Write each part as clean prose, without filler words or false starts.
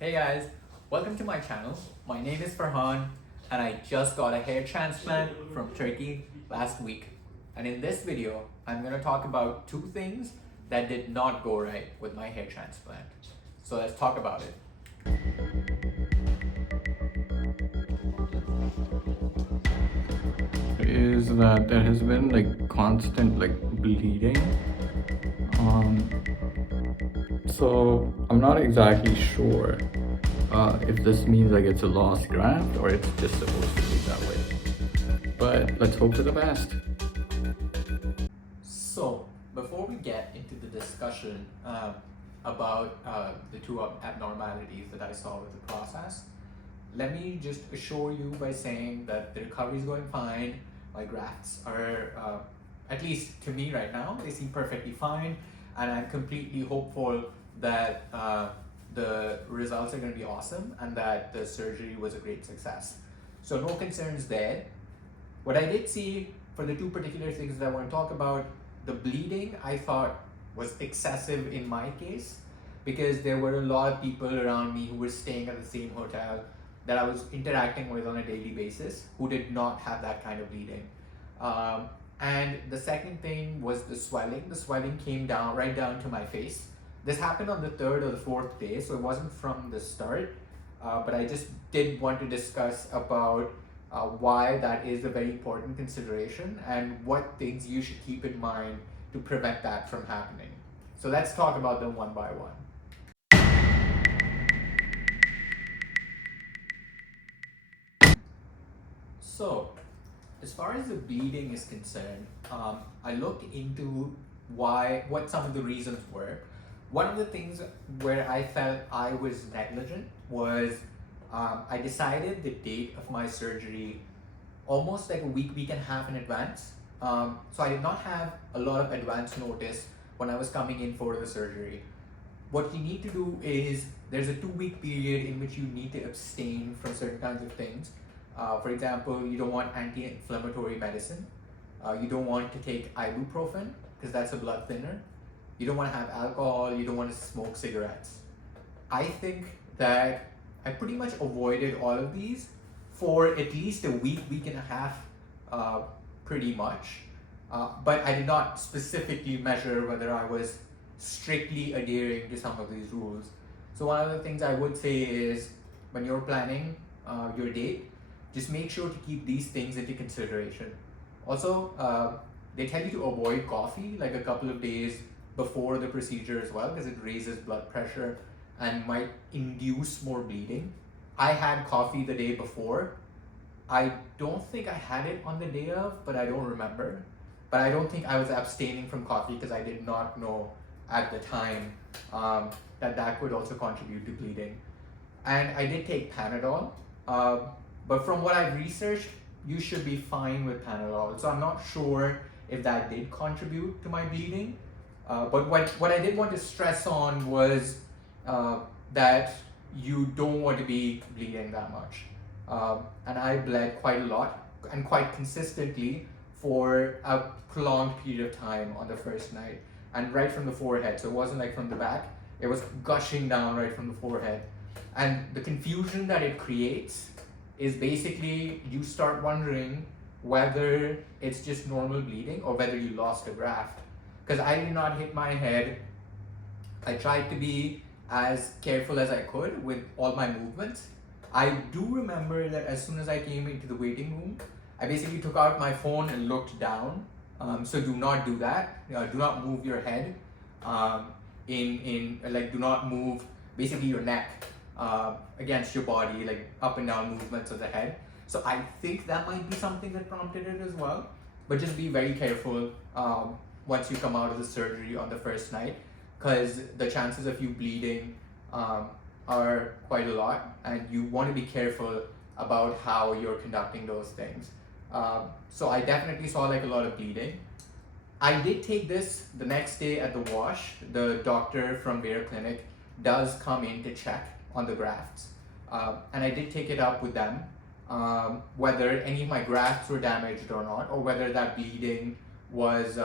Hey guys, welcome to my channel. My name is Farhan and I just got a hair transplant from Turkey last week. And in this video, I'm going to talk about two things that did not go right with my hair transplant. So let's talk about it. Is that there has been constant bleeding. So I'm not exactly sure if this means it's a lost graft or it's just supposed to be that way. But let's hope for the best. So before we get into the discussion about the two abnormalities that I saw with the process, let me just assure you by saying that the recovery is going fine. My grafts are, at least to me right now, they seem perfectly fine, and I'm completely hopeful that the results are going to be awesome and that the surgery was a great success. So no concerns there. What I did see for the two particular things that I want to talk about, the bleeding I thought was excessive in my case because there were a lot of people around me who were staying at the same hotel that I was interacting with on a daily basis who did not have that kind of bleeding. And the second thing was the swelling. The swelling came down right down to my face. This happened on the third or the fourth day, so it wasn't from the start, but I just did want to discuss about why that is a very important consideration and what things you should keep in mind to prevent that from happening. So let's talk about them one by one. So, as far as the bleeding is concerned, I looked into what some of the reasons were. One of the things where I felt I was negligent was I decided the date of my surgery almost like a week and a half in advance. So I did not have a lot of advance notice when I was coming in for the surgery. What you need to do is there's a 2-week period in which you need to abstain from certain kinds of things. For example, you don't want anti-inflammatory medicine. You don't want to take ibuprofen because that's a blood thinner. You don't want to have alcohol. You don't want to smoke cigarettes. I think that I pretty much avoided all of these for at least a week and a half, pretty much. But I did not specifically measure whether I was strictly adhering to some of these rules. So one of the things I would say is when you're planning your date, just make sure to keep these things into consideration. Also, they tell you to avoid coffee like a couple of days before the procedure as well because it raises blood pressure and might induce more bleeding. I had coffee the day before. I don't think I had it on the day of, but I don't remember. But I don't think I was abstaining from coffee because I did not know at the time that could also contribute to bleeding. And I did take Panadol. But from what I've researched, you should be fine with Panadol. So I'm not sure if that did contribute to my bleeding. But what I did want to stress on was that you don't want to be bleeding that much. And I bled quite a lot and quite consistently for a prolonged period of time on the first night and right from the forehead. So it wasn't like from the back, it was gushing down right from the forehead. And the confusion that it creates is basically you start wondering whether it's just normal bleeding or whether you lost a graft. Because I did not hit my head. I tried to be as careful as I could with all my movements. I do remember that as soon as I came into the waiting room, I basically took out my phone and looked down. So do not do that. Do not move your head. Do not move basically your neck against your body, like up and down movements of the head. So I think that might be something that prompted it as well. But just be very careful once you come out of the surgery on the first night, because the chances of you bleeding are quite a lot, and you want to be careful about how you're conducting those things. So I definitely saw like a lot of bleeding. I did take this the next day at the wash. The doctor from Vera clinic does come in to check on the grafts, and I did take it up with them whether any of my grafts were damaged or not, or whether that bleeding was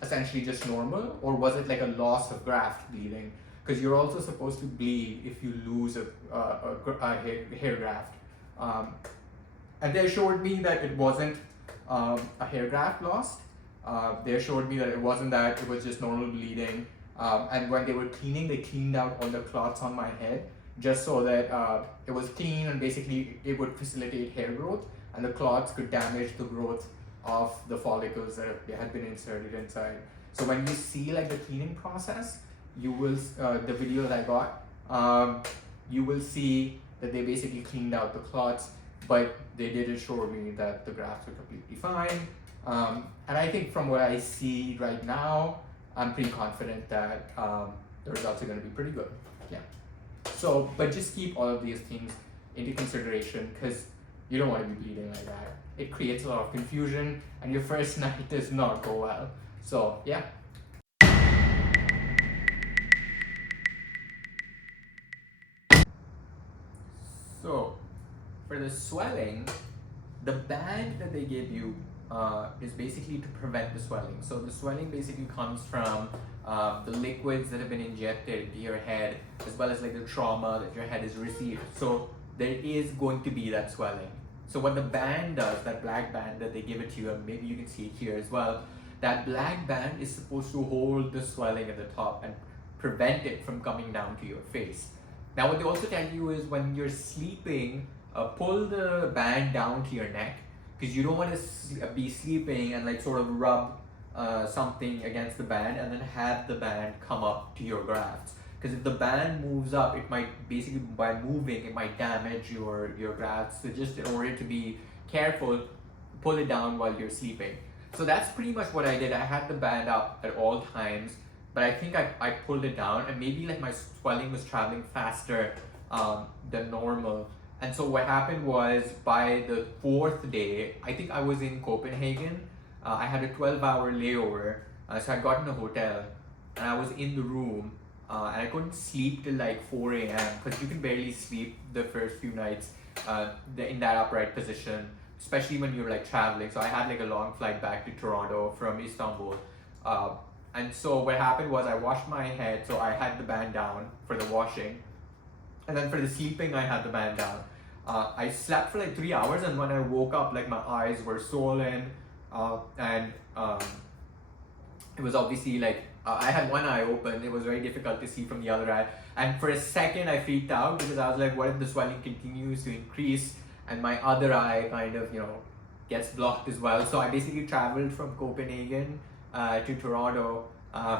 essentially just normal, or was it like a loss of graft bleeding. because you're also supposed to bleed if you lose a hair graft. And they assured me that it wasn't a hair graft lost. They assured me that it wasn't that, it was just normal bleeding. And when they were cleaning, they cleaned out all the clots on my head just so that it was clean, and basically it would facilitate hair growth, and the clots could damage the growth of the follicles that had been inserted inside. So when you see like the cleaning process, you will, the video that I got, you will see that they basically cleaned out the clots, but they did assure me that the grafts were completely fine. And I think from what I see right now, I'm pretty confident that the results are going to be pretty good. Yeah. So, but just keep all of these things into consideration, because you don't want to be bleeding like that. It creates a lot of confusion, and your first night does not go well. So, yeah. So, for the swelling, the band that they give you is basically to prevent the swelling. So the swelling basically comes from the liquids that have been injected into your head, as well as like the trauma that your head has received. So there is going to be that swelling. So what the band does, that black band that they give it to you, and maybe you can see it here as well, that black band is supposed to hold the swelling at the top and prevent it from coming down to your face. Now what they also tell you is when you're sleeping, pull the band down to your neck, because you don't want to be sleeping and like sort of rub something against the band and then have the band come up to your grafts. Because if the band moves up, it might basically, by moving, it might damage your grafts. So just in order to be careful, pull it down while you're sleeping. So that's pretty much what I did. I had the band up at all times, but I think I pulled it down, and maybe like my swelling was traveling faster than normal. And so what happened was, by the 4th day, I think I was in Copenhagen. I had a 12-hour layover, so I got in a hotel, and I was in the room, and I couldn't sleep till like 4 a.m. because you can barely sleep the first few nights in that upright position, especially when you're like traveling. So I had like a long flight back to Toronto from Istanbul. And so what happened was, I washed my head, so I had the band down for the washing. And then for the sleeping, I had the band down. I slept for like 3 hours, and when I woke up, like my eyes were swollen, and it was obviously like, I had one eye open. It was very difficult to see from the other eye. And for a second, I freaked out, because I was like, what if the swelling continues to increase and my other eye kind of, gets blocked as well? So I basically traveled from Copenhagen to Toronto,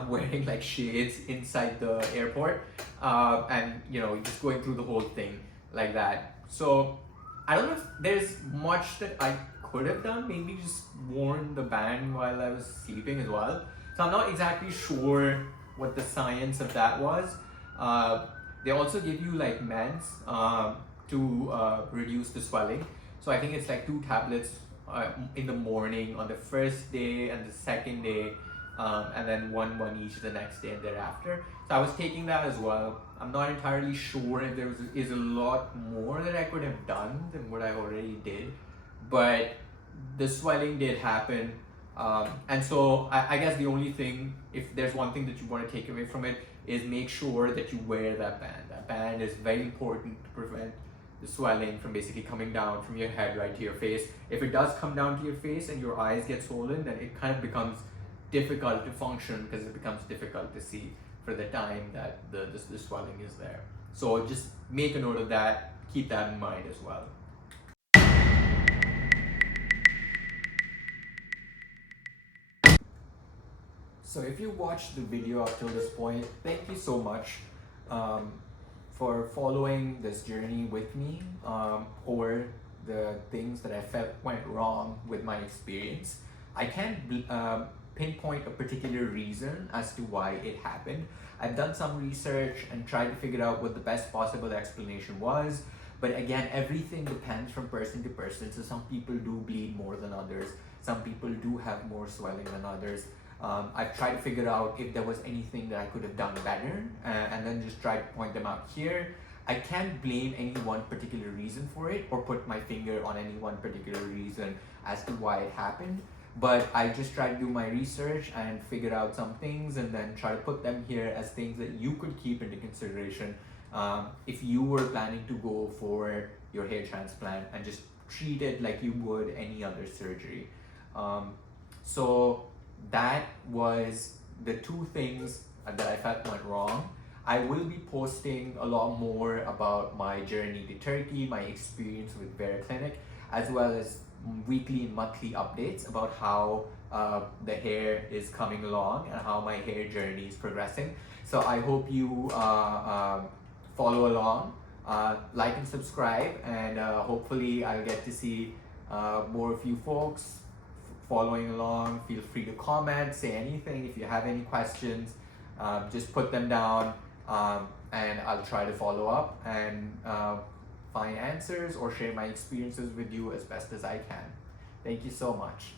wearing like shades inside the airport, and just going through the whole thing like that. So I don't know if there's much that I could have done. Maybe just worn the band while I was sleeping as well. So I'm not exactly sure what the science of that was. They also give you like meds to reduce the swelling. So I think it's like 2 tablets in the morning on the first day and the second day, and then one each the next day and thereafter. So I was taking that as well. I'm not entirely sure if there is a lot more that I could have done than what I already did, but the swelling did happen. And so I guess the only thing, if there's one thing that you want to take away from it, is make sure that you wear that band. That band is very important to prevent the swelling from basically coming down from your head right to your face. If it does come down to your face and your eyes get swollen, then it kind of becomes difficult to function, because it becomes difficult to see for the time that the swelling is there. So just make a note of that, keep that in mind as well. So if you watched the video up till this point, thank you so much for following this journey with me over the things that I felt went wrong with my experience. I can't pinpoint a particular reason as to why it happened. I've done some research and tried to figure out what the best possible explanation was. But again, everything depends from person to person. So some people do bleed more than others. Some people do have more swelling than others. I've tried to figure out if there was anything that I could have done better, and then just try to point them out here. I can't blame any one particular reason for it, or put my finger on any one particular reason as to why it happened. but I just try to do my research and figure out some things and then try to put them here as things that you could keep into consideration if you were planning to go for your hair transplant and just treat it like you would any other surgery. So that was the two things that I felt went wrong. I will be posting a lot more about my journey to Turkey, my experience with Vera Clinic, as well as weekly and monthly updates about how the hair is coming along and how my hair journey is progressing. So I hope you follow along, like and subscribe, and hopefully I'll get to see more of you folks following along. Feel free to comment, say anything. If you have any questions, just put them down, and I'll try to follow up and find answers or share my experiences with you as best as I can. Thank you so much.